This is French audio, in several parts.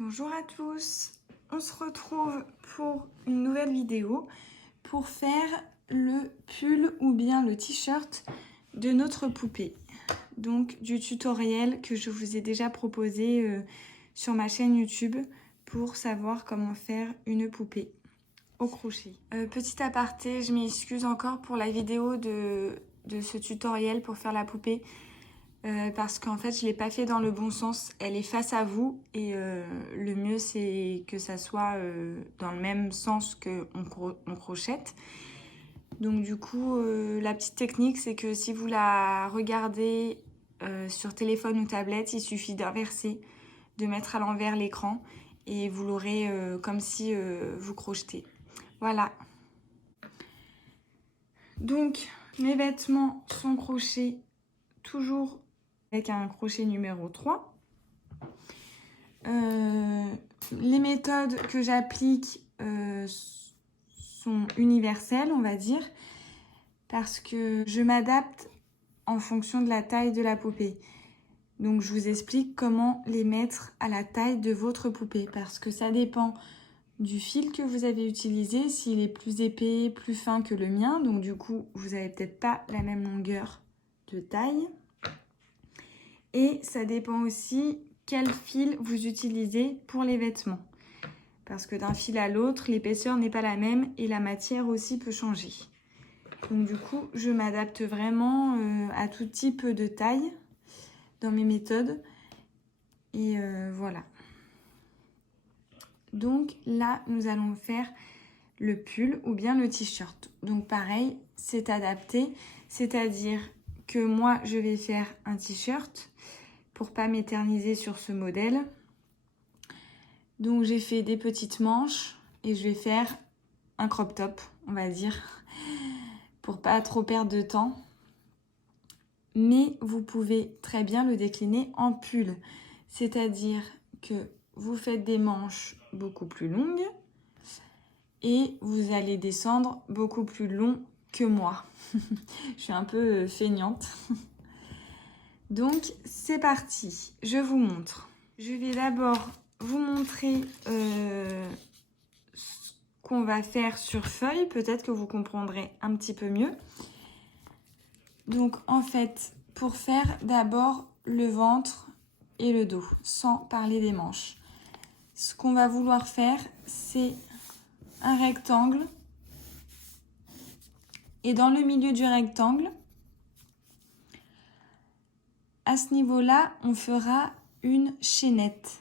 Bonjour à tous, on se retrouve pour une nouvelle vidéo pour faire le pull ou bien le t-shirt de notre poupée. Donc du tutoriel que je vous ai déjà proposé sur ma chaîne YouTube pour savoir comment faire une poupée au crochet. Petit aparté, je m'excuse encore pour la vidéo de ce tutoriel pour faire la poupée. Parce qu'en fait je l'ai pas fait dans le bon sens, elle est face à vous et le mieux c'est que ça soit dans le même sens qu'on crochette. Donc du coup la petite technique c'est que si vous la regardez sur téléphone ou tablette, il suffit d'inverser, de mettre à l'envers l'écran et vous l'aurez comme si vous crochetez. Voilà. Donc mes vêtements sont crochetés toujours avec un crochet numéro 3. Les méthodes que j'applique sont universelles, on va dire, parce que je m'adapte en fonction de la taille de la poupée. Donc je vous explique comment les mettre à la taille de votre poupée, parce que ça dépend du fil que vous avez utilisé, s'il est plus épais, plus fin que le mien, donc du coup vous n'avez peut-être pas la même longueur de taille. Et ça dépend aussi quel fil vous utilisez pour les vêtements. Parce que d'un fil à l'autre, l'épaisseur n'est pas la même et la matière aussi peut changer. Donc du coup, je m'adapte vraiment à tout type de taille dans mes méthodes. Et voilà. Donc là, nous allons faire le pull ou bien le t-shirt. Donc pareil, c'est adapté. C'est-à-dire que moi, je vais faire un t-shirt pour pas m'éterniser sur ce modèle. Donc j'ai fait des petites manches et je vais faire un crop top, on va dire, pour pas trop perdre de temps. Mais vous pouvez très bien le décliner en pull, c'est-à-dire que vous faites des manches beaucoup plus longues et vous allez descendre beaucoup plus long que moi. Je suis un peu feignante. Donc c'est parti, je vous montre. Je vais d'abord vous montrer ce qu'on va faire sur feuille. Peut-être que vous comprendrez un petit peu mieux. Donc en fait, pour faire d'abord le ventre et le dos, sans parler des manches. Ce qu'on va vouloir faire, c'est un rectangle. Et dans le milieu du rectangle, à ce niveau-là, on fera une chaînette.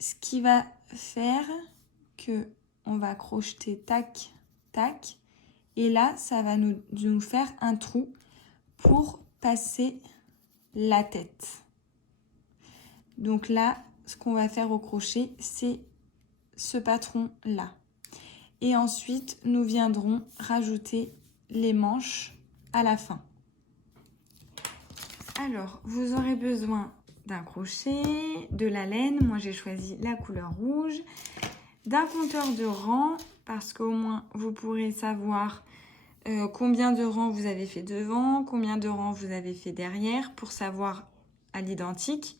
Ce qui va faire que on va crocheter tac, tac. Et là, ça va nous faire un trou pour passer la tête. Donc là, ce qu'on va faire au crochet, c'est ce patron-là. Et ensuite, nous viendrons rajouter les manches à la fin. Alors, vous aurez besoin d'un crochet, de la laine. Moi, j'ai choisi la couleur rouge. D'un compteur de rang, parce qu'au moins, vous pourrez savoir combien de rangs vous avez fait devant, combien de rangs vous avez fait derrière, pour savoir à l'identique.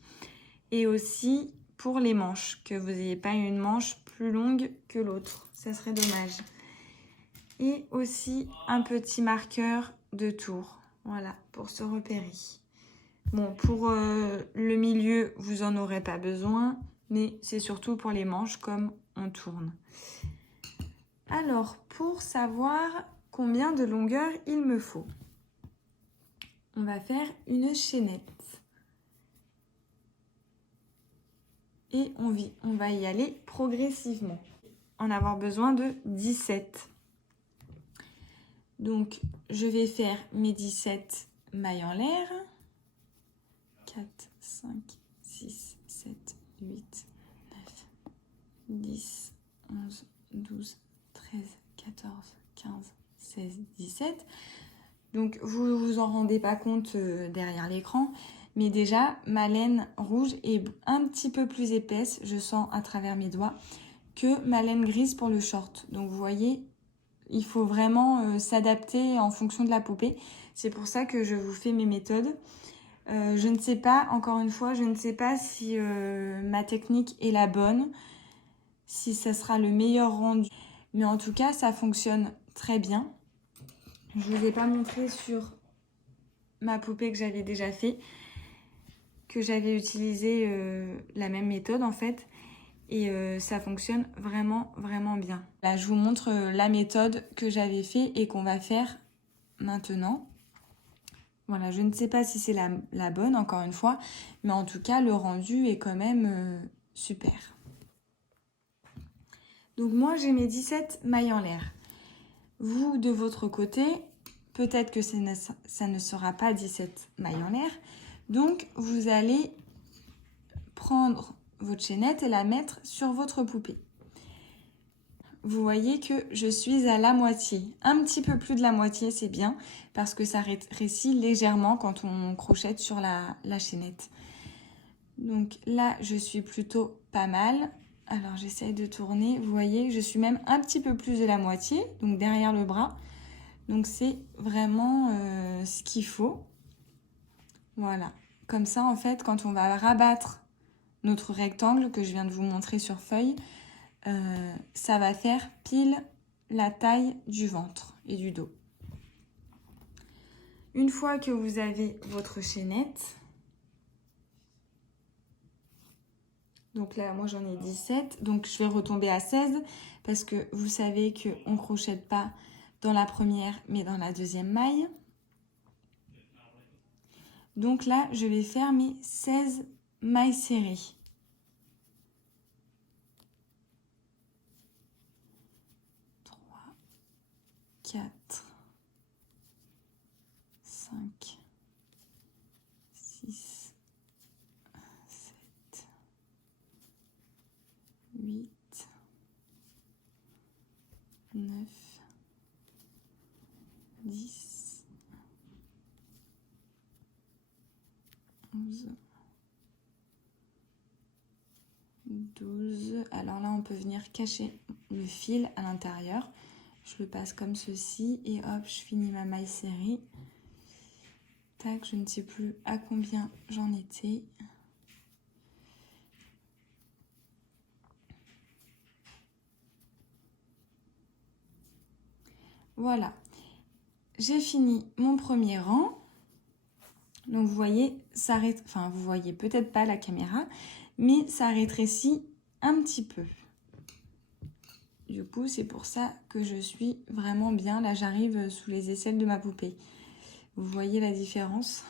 Et aussi pour les manches, que vous n'ayez pas une manche plus longue que l'autre. Ça serait dommage. Et aussi un petit marqueur de tour. Voilà, pour se repérer. Bon, pour le milieu, vous n'en aurez pas besoin, mais c'est surtout pour les manches comme on tourne. Alors, pour savoir combien de longueur il me faut, on va faire une chaînette. Et on va y aller progressivement. En avoir besoin de 17. Donc, je vais faire mes 17 mailles en l'air. 4, 5, 6, 7, 8, 9, 10, 11, 12, 13, 14, 15, 16, 17. Donc, vous ne vous en rendez pas compte derrière l'écran. Mais déjà, ma laine rouge est un petit peu plus épaisse, je sens à travers mes doigts, que ma laine grise pour le short. Donc vous voyez, il faut vraiment s'adapter en fonction de la poupée. C'est pour ça que je vous fais mes méthodes. Je ne sais pas, encore une fois, je ne sais pas si ma technique est la bonne, si ça sera le meilleur rendu. Mais en tout cas, ça fonctionne très bien. Je ne vous ai pas montré sur ma poupée que j'avais déjà fait, que j'avais utilisé la même méthode en fait. Et ça fonctionne vraiment, vraiment bien. Là, je vous montre la méthode que j'avais fait et qu'on va faire maintenant. Voilà, je ne sais pas si c'est la bonne, encore une fois, mais en tout cas, le rendu est quand même super. Donc moi, j'ai mes 17 mailles en l'air. Vous, de votre côté, peut-être que ça ne sera pas 17 mailles en l'air. Donc, vous allez prendre votre chaînette et la mettre sur votre poupée. Vous voyez que je suis à la moitié. Un petit peu plus de la moitié, c'est bien, parce que ça rétrécit légèrement quand on crochette sur la chaînette. Donc là, je suis plutôt pas mal. Alors j'essaye de tourner. Vous voyez, je suis même un petit peu plus de la moitié, donc derrière le bras. Donc c'est vraiment ce qu'il faut. Voilà. Comme ça, en fait, quand on va rabattre notre rectangle que je viens de vous montrer sur feuille, ça va faire pile la taille du ventre et du dos. Une fois que vous avez votre chaînette, donc là moi j'en ai 17, donc je vais retomber à 16 parce que vous savez qu'on ne crochette pas dans la première mais dans la deuxième maille. Donc là je vais faire mes 16 mailles serrées. 3, 4, 5, 6, 7, 8, 9, 10, 11, 12. Alors là, on peut venir cacher le fil à l'intérieur. Je le passe comme ceci et hop, je finis ma maille serrée. Tac, je ne sais plus à combien j'en étais. Voilà, j'ai fini mon premier rang. Donc vous voyez, enfin vous voyez peut-être pas la caméra, mais ça rétrécit un petit peu. Du coup, c'est pour ça que je suis vraiment bien. Là, j'arrive sous les aisselles de ma poupée. Vous voyez la différence?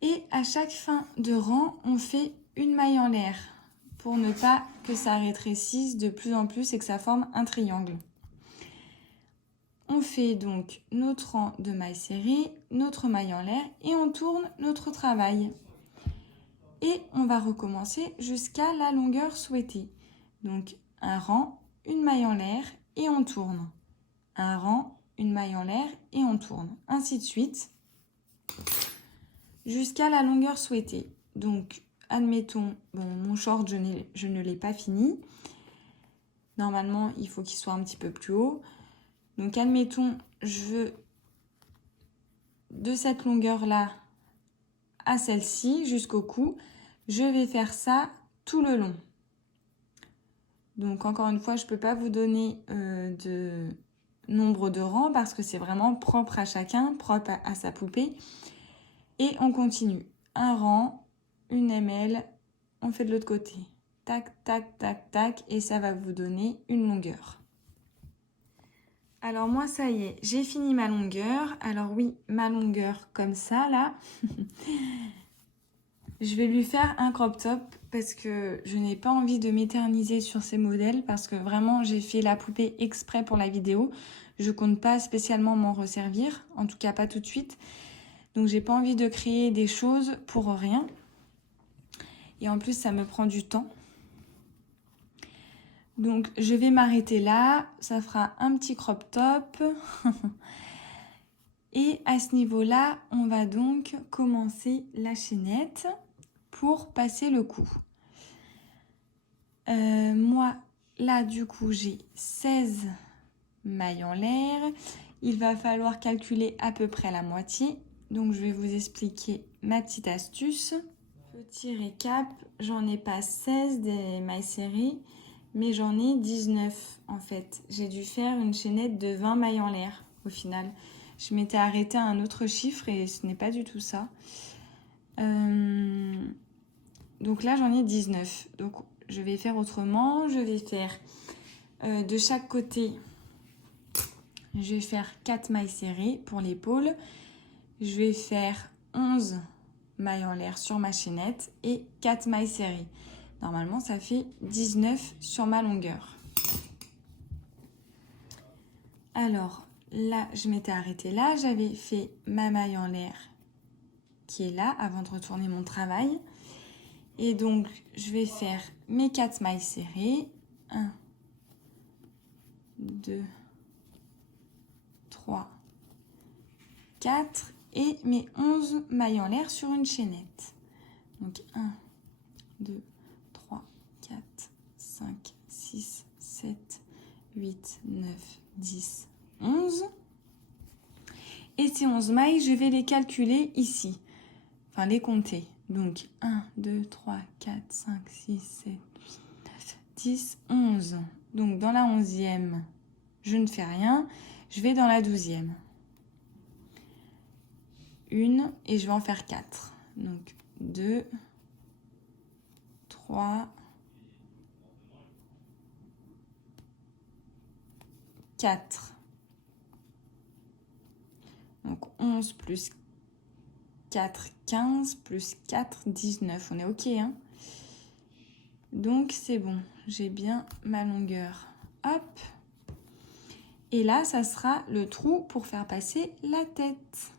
Et à chaque fin de rang, on fait une maille en l'air pour ne pas que ça rétrécisse de plus en plus et que ça forme un triangle. On fait donc notre rang de mailles serrées, notre maille en l'air et on tourne notre travail. Et on va recommencer jusqu'à la longueur souhaitée. Donc un rang, une maille en l'air et on tourne. Un rang, une maille en l'air et on tourne. Ainsi de suite jusqu'à la longueur souhaitée. Donc admettons, bon, mon short je ne l'ai pas fini. Normalement il faut qu'il soit un petit peu plus haut. Donc admettons, je veux de cette longueur là à celle-ci jusqu'au cou. Je vais faire ça tout le long. Donc encore une fois, je ne peux pas vous donner de nombre de rangs parce que c'est vraiment propre à chacun, propre à sa poupée. Et on continue. Un rang, une ML, on fait de l'autre côté. Tac, tac, tac, tac, et ça va vous donner une longueur. Alors moi, ça y est, j'ai fini ma longueur. Alors oui, ma longueur comme ça, là. Je vais lui faire un crop top parce que je n'ai pas envie de m'éterniser sur ces modèles parce que vraiment, j'ai fait la poupée exprès pour la vidéo. Je compte pas spécialement m'en resservir, en tout cas pas tout de suite. Donc j'ai pas envie de créer des choses pour rien. Et en plus, ça me prend du temps. Donc je vais m'arrêter là. Ça fera un petit crop top. Et à ce niveau-là, on va donc commencer la chaînette pour passer le cou. Moi, là, du coup, j'ai 16 mailles en l'air. Il va falloir calculer à peu près la moitié. Donc je vais vous expliquer ma petite astuce. Petit récap, j'en ai pas 16 des mailles serrées, mais j'en ai 19 en fait. J'ai dû faire une chaînette de 20 mailles en l'air au final. Je m'étais arrêtée à un autre chiffre et ce n'est pas du tout ça. Donc là j'en ai 19. Donc je vais faire autrement. Je vais faire de chaque côté, je vais faire 4 mailles serrées pour l'épaule. Je vais faire 11 mailles en l'air sur ma chaînette et 4 mailles serrées. Normalement, ça fait 19 sur ma longueur. Alors, là, je m'étais arrêtée là. J'avais fait ma maille en l'air qui est là avant de retourner mon travail. Et donc, je vais faire mes 4 mailles serrées. 1, 2, 3, 4 et mes 11 mailles en l'air sur une chaînette. Donc 1, 2, 3, 4, 5, 6, 7, 8, 9, 10, 11. Et ces 11 mailles, je vais les calculer ici. Enfin, les compter. Donc 1, 2, 3, 4, 5, 6, 7, 8, 9, 10, 11. Donc dans la 11e, je ne fais rien. Je vais dans la 12e. Une et je vais en faire 4. Donc 2, 3, 4. Donc 11 plus 4, 15, plus 4, 19. On est OK, hein? Donc c'est bon, j'ai bien ma longueur. Hop. Et là, ça sera le trou pour faire passer la tête.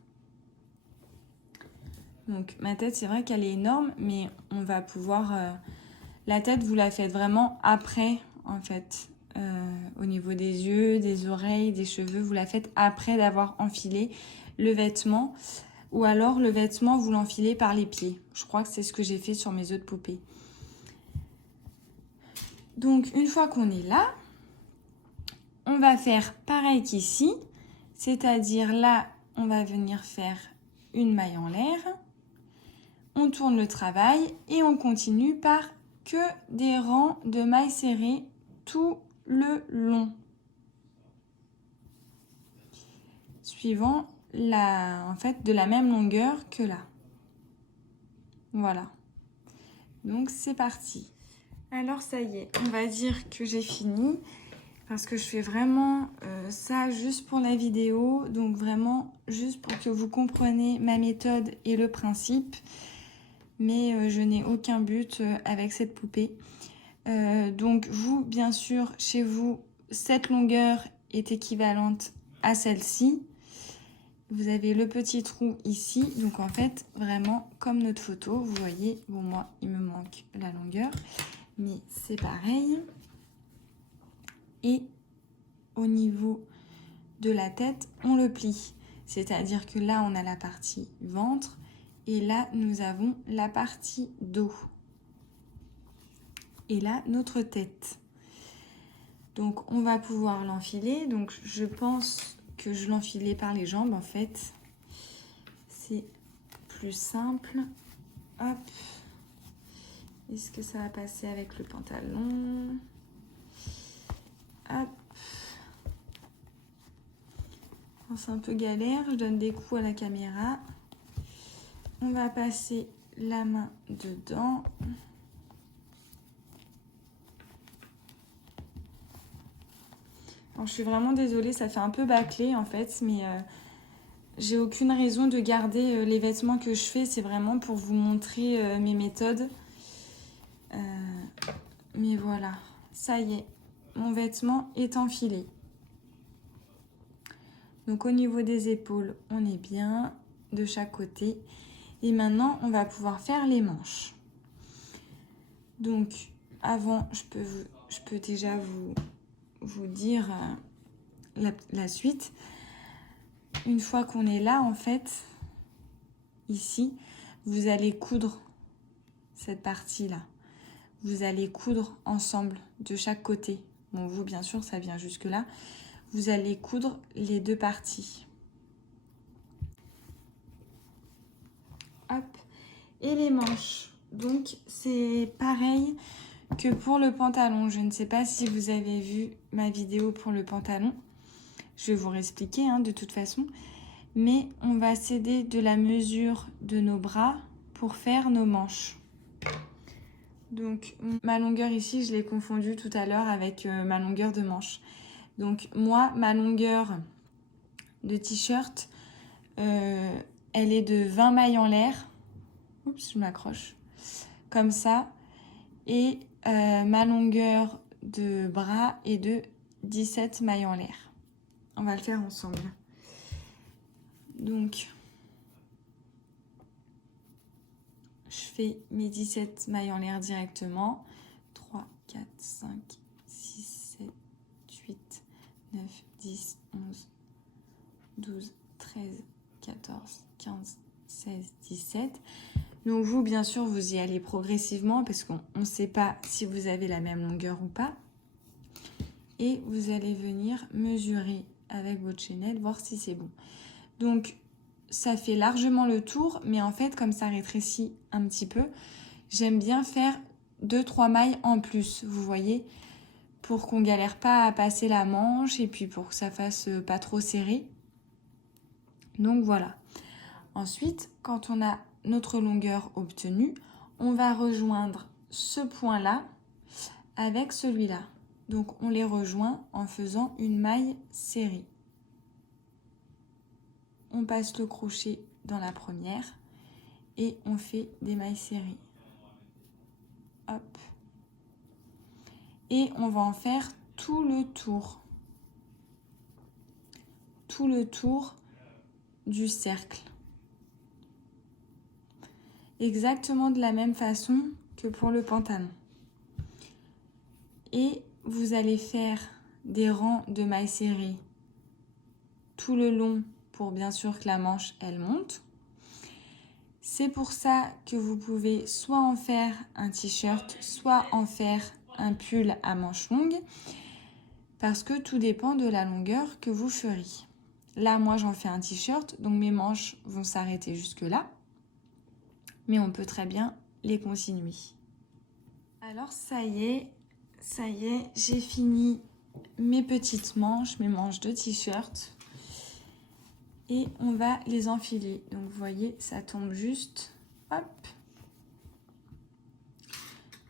Donc ma tête, c'est vrai qu'elle est énorme, mais on va pouvoir... la tête, vous la faites vraiment après, en fait. Au niveau des yeux, des oreilles, des cheveux, vous la faites après d'avoir enfilé le vêtement. Ou alors le vêtement, vous l'enfilez par les pieds. Je crois que c'est ce que j'ai fait sur mes autres poupées. Donc une fois qu'on est là, on va faire pareil qu'ici. C'est-à-dire là, on va venir faire une maille en l'air. On tourne le travail et on continue par que des rangs de mailles serrées tout le long. Suivant en fait, de la même longueur que là. Voilà. Donc c'est parti. Alors ça y est, on va dire que j'ai fini parce que je fais vraiment ça juste pour la vidéo. Donc vraiment juste pour que vous compreniez ma méthode et le principe. Mais je n'ai aucun but avec cette poupée. Donc vous, bien sûr, chez vous, cette longueur est équivalente à celle-ci. Vous avez le petit trou ici. Donc en fait, vraiment comme notre photo, vous voyez, bon moi, il me manque la longueur. Mais c'est pareil. Et au niveau de la tête, on le plie. C'est-à-dire que là, on a la partie ventre. Et là, nous avons la partie dos. Et là, notre tête. Donc, on va pouvoir l'enfiler. Donc, je pense que je l'enfilais par les jambes, en fait. C'est plus simple. Hop. Est-ce que ça va passer avec le pantalon? Hop. C'est un peu galère. Je donne des coups à la caméra. On va passer la main dedans. Alors, je suis vraiment désolée, ça fait un peu bâclé en fait, mais j'ai aucune raison de garder les vêtements que je fais. C'est vraiment pour vous montrer mes méthodes. Mais voilà, ça y est, mon vêtement est enfilé. Donc au niveau des épaules, on est bien de chaque côté. Et maintenant, on va pouvoir faire les manches. Donc avant, je peux déjà vous dire la suite. Une fois qu'on est là, en fait, ici, vous allez coudre cette partie-là. Vous allez coudre ensemble de chaque côté. Bon, vous, bien sûr, ça vient jusque-là. Vous allez coudre les deux parties. Hop. Et les manches. Donc, c'est pareil que pour le pantalon. Je ne sais pas si vous avez vu ma vidéo pour le pantalon. Je vais vous réexpliquer de toute façon. Mais on va s'aider de la mesure de nos bras pour faire nos manches. Donc, ma longueur ici, je l'ai confondue tout à l'heure avec ma longueur de manche. Donc, moi, ma longueur de t-shirt, elle est de 20 mailles en l'air. Oups, je m'accroche. Comme ça. Et ma longueur de bras est de 17 mailles en l'air. On va le faire ensemble. Donc, je fais mes 17 mailles en l'air directement. 3, 4, 5, 6, 7, 8, 9, 10, 11, 12, 13, 14, 15, 16, 17. Donc vous, bien sûr, vous y allez progressivement parce qu'on ne sait pas si vous avez la même longueur ou pas. Et vous allez venir mesurer avec votre chaînette, voir si c'est bon. Donc, ça fait largement le tour, mais en fait, comme ça rétrécit un petit peu, j'aime bien faire 2-3 mailles en plus, vous voyez, pour qu'on galère pas à passer la manche et puis pour que ça fasse pas trop serré. Donc voilà. Ensuite, quand on a notre longueur obtenue, on va rejoindre ce point-là avec celui-là. Donc on les rejoint en faisant une maille serrée. On passe le crochet dans la première et on fait des mailles serrées. Hop. Et on va en faire tout le tour. Tout le tour du cercle. Exactement de la même façon que pour le pantalon. Et vous allez faire des rangs de mailles serrées tout le long pour bien sûr que la manche elle monte. C'est pour ça que vous pouvez soit en faire un t-shirt, soit en faire un pull à manches longues, parce que tout dépend de la longueur que vous ferez. Là, moi, j'en fais un t-shirt, donc mes manches vont s'arrêter jusque là, mais on peut très bien les continuer. Alors, ça y est, j'ai fini mes petites manches, mes manches de t-shirt. Et on va les enfiler. Donc vous voyez, ça tombe juste. Hop.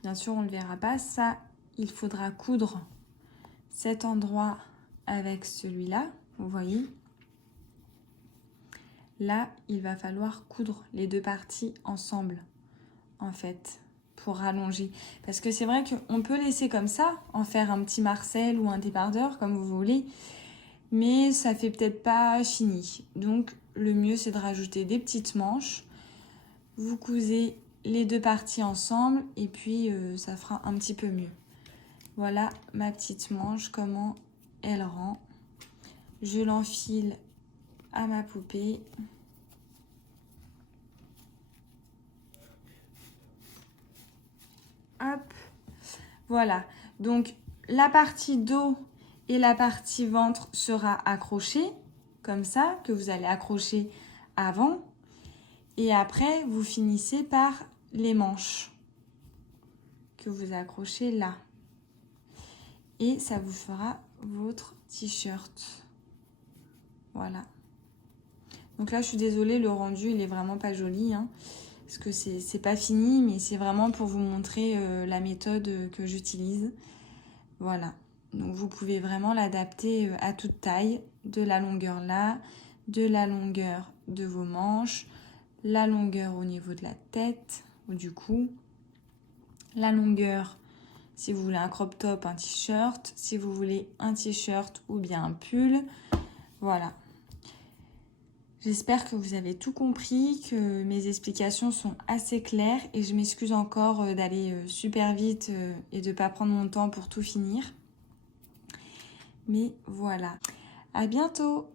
Bien sûr, on ne le verra pas. Ça, il faudra coudre cet endroit avec celui-là. Vous voyez. Là, il va falloir coudre les deux parties ensemble, en fait, pour rallonger. Parce que c'est vrai qu'on peut laisser comme ça, en faire un petit marcel ou un débardeur, comme vous voulez. Mais ça fait peut-être pas fini. Donc le mieux c'est de rajouter des petites manches. Vous cousez les deux parties ensemble et puis ça fera un petit peu mieux. Voilà ma petite manche, comment elle rend. Je l'enfile à ma poupée. Hop. Voilà. Donc la partie dos et la partie ventre sera accrochée, comme ça, que vous allez accrocher avant. Et après, vous finissez par les manches, que vous accrochez là. Et ça vous fera votre t-shirt. Voilà. Donc là, je suis désolée, le rendu, il est vraiment pas joli, parce que c'est pas fini, mais c'est vraiment pour vous montrer la méthode que j'utilise. Voilà. Donc vous pouvez vraiment l'adapter à toute taille, de la longueur là, de la longueur de vos manches, la longueur au niveau de la tête ou du cou, la longueur si vous voulez un crop top, un t-shirt, si vous voulez un t-shirt ou bien un pull. Voilà. J'espère que vous avez tout compris, que mes explications sont assez claires et je m'excuse encore d'aller super vite et de ne pas prendre mon temps pour tout finir. Mais voilà. À bientôt!